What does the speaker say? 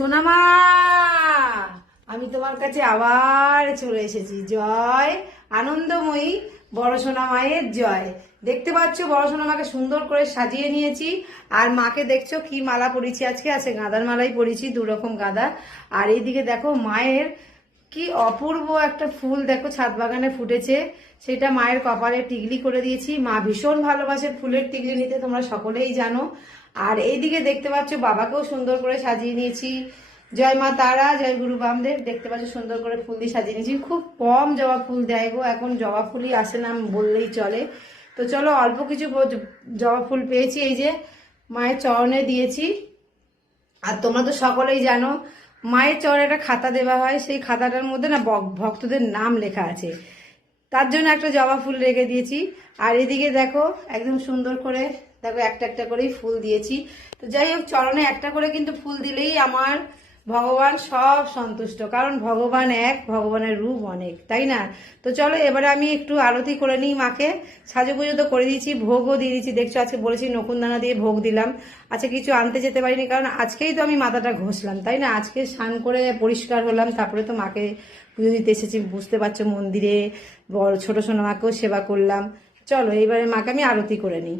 সোনামা, আমি তোমার কাছে আবার চলে এসেছি। জয় আনন্দময়ী বড় সোনা মায়ের জয়। দেখতে পাচ্ছ বড় সোনা মাকে সুন্দর করে সাজিয়ে নিয়েছি। আর মাকে দেখছো কি মালা পরিয়েছি আজকে, আছে গাঁদার মালাই পরিয়েছি, 2 রকম গাঁদা। আর এইদিকে দেখো মায়ের কি অপূর্ব একটা ফুল দেখো ছাদ বাগানে ফুটেছে, সেটা মায়ের কপালে টিকলি করে দিয়েছি। মা ভীষণ ভালোবাসে ফুলের টিকলি নিতে, তোমরা সকলেই জানো। আর এইদিকে দেখতে পাচ্ছ বাবাকেও সুন্দর করে সাজিয়ে নিয়েছি। জয় মা তারা, জয় গুরু বামদেব। দেখতে পাচ্ছ সুন্দর করে ফুল দিয়ে সাজিয়ে নিয়েছি। খুব কম জবা ফুল দেয় গো, এখন জবা ফুলই আসে না বললেই চলে। তো চলো অল্প কিছু জবা ফুল পেয়েছি, এই যে মায়ের চরণে দিয়েছি। আর তোমরা তো সকলেই জানো মায়ের চরণে একটা খাতা দেওয়া হয়, সেই খাতাটার মধ্যে না ভক্তদের নাম লেখা আছে, তার জন্য একটা জবা ফুল রেখে দিয়েছি। আর এদিকে দেখো একদম সুন্দর করে দেখো একটা একটা করেই ফুল দিয়েছি। তো যাই হোক, চরণে একটা করে কিন্তু ফুল দিলেই আমার ভগবান সব সন্তুষ্ট, কারণ ভগবান এক, ভগবানের রূপ অনেক, তাই না? তো চলো এবারে আমি একটু আরতি করে নিই মাকে। সাজুগুজো তো করে দিয়েছি, ভোগও দিয়ে দিয়েছি। দেখছো আজকে বলেছি নকুনদানা দিয়ে ভোগ দিলাম। আচ্ছা কিছু আনতে যেতে পারিনি, কারণ আজকেই তো আমি মাথাটা ঘষলাম, তাই না? আজকে স্নান করে পরিষ্কার হলাম, তারপরে তো মাকে পুজো দিতে এসেছি। বুঝতে পারছো, মন্দিরে বড় ছোট সোনা মাকেও সেবা করলাম। চলো এইবারে মাকে আমি আরতি করে নিই।